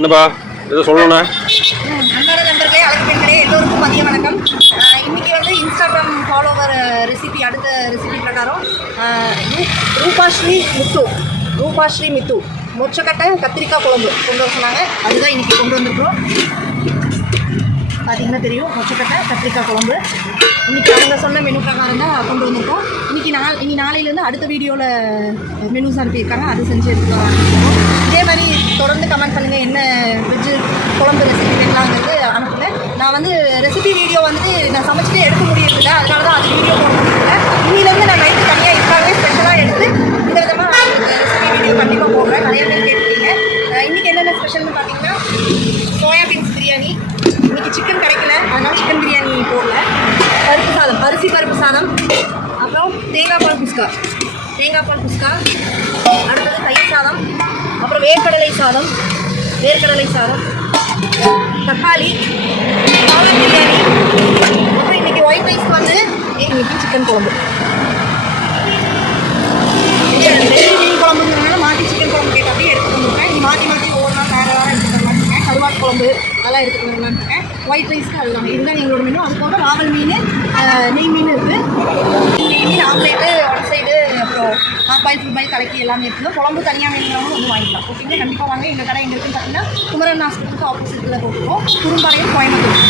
என்னப்பா ஏதோ சொல்லணுண்ணே அன்பான நண்பர்களே அழகு பெண்களே எல்லோருக்கும் மதிய வணக்கம். இன்றைக்கி வந்து இன்ஸ்டாகிராம் ஃபாலோவர் ரெசிபி அடுத்த ரெசிபி பிரகாரம் ஆஹ் ரூ- ரூபாஸ்ரீ முத்து ரூபாஸ்ரீ மித்து மொச்சக்கட்டை கத்திரிக்காய் குழம்பு கொண்டு வர சொன்னாங்க. அதுதான் இன்னைக்கு கொண்டு வந்திருக்கிறோம். பார்த்திங்கன்னா தெரியும் மொச்சக்கட்டை கத்திரிக்காய் குழம்பு. இன்னைக்கு அவங்க சொன்ன மெனு பிரகாரம் தான் கொண்டு வந்திருக்கோம். இன்றைக்கி நாள் இனி நாளையிலேருந்து அடுத்த வீடியோவில் மெனுஸ் அனுப்பியிருக்காங்க. அது செஞ்சு எடுத்துக்கலாம் இதே மாதிரி நான் வந்து வைக்கலாங்கிறது நான் வந்து ரெசிபி வீடியோ வந்து நான் சமைச்சிட்டு எடுக்க முடியறதில்ல. அதனால தான் அது வீடியோ போட முடியல. இன்னிலேருந்து நான் நைட்டு தனியாக இதுக்காகவே ஸ்பெஷலாக எடுத்து இந்த விதமாக ரெசிபி வீடியோ கண்டிப்பாக போடுறேன். நிறைய பேர் கேட்டுருக்கீங்க. இன்றைக்கி இன்னைக்கு என்னென்ன ஸ்பெஷல்னு பார்த்தீங்கன்னா சோயாபீன்ஸ் பிரியாணி. இன்னைக்கு சிக்கன் கிடைக்கல. அதனால் சிக்கன் பிரியாணி போடல. பருப்பு சாதம் அரிசி பருப்பு சாதம். அப்புறம் தேங்காய் பால் குஸ்கா. தேங்காய் பால் குஸ்கா. அடுத்தது தயிர் சாதம். அப்புறம் வேர்க்கடலை சாதம். வேர்க்கடலை சாதம். தக்காளி காளான் பிரியாணி அப்புறம் இன்றைக்கி ஒயிட் ரைஸ் வந்து இன்னைக்கு சிக்கன் குழம்பு. மீன் குழம்புங்கிறனால மாற்றி சிக்கன் குழம்பு கேட்டு அப்படியே எடுத்துட்டு வந்துருக்கேன் நீ மாற்றி மாற்றி ஒவ்வொரு நாள் வேறு வேறு எடுத்துட்டு இருக்கேன் கருவாட்டு குழம்பு அதெல்லாம் எடுத்துட்டு இருக்கேன் ஒயிட் ரைஸ்க்கு அதுதான். இதுதான் எங்களோட மெனு அது போக ராவல் மீன் நெய் மீன் கடைக்கு எல்லாமே இருக்குது குழம்பு தனியாக வேணுங்கிறவங்க வந்து வாங்கிக்கலாம். ஓகேங்க கண்டிப்பாக வாங்க. எங்கள் கடை எங்கே இருக்குன்னு பார்த்தீங்கன்னா குமரன் ஹாஸ்பிட்டலுக்கு ஆப்போசிட்டில் போட்டுருவோம் குறும்பாறையும் கோயம்புத்தூர்.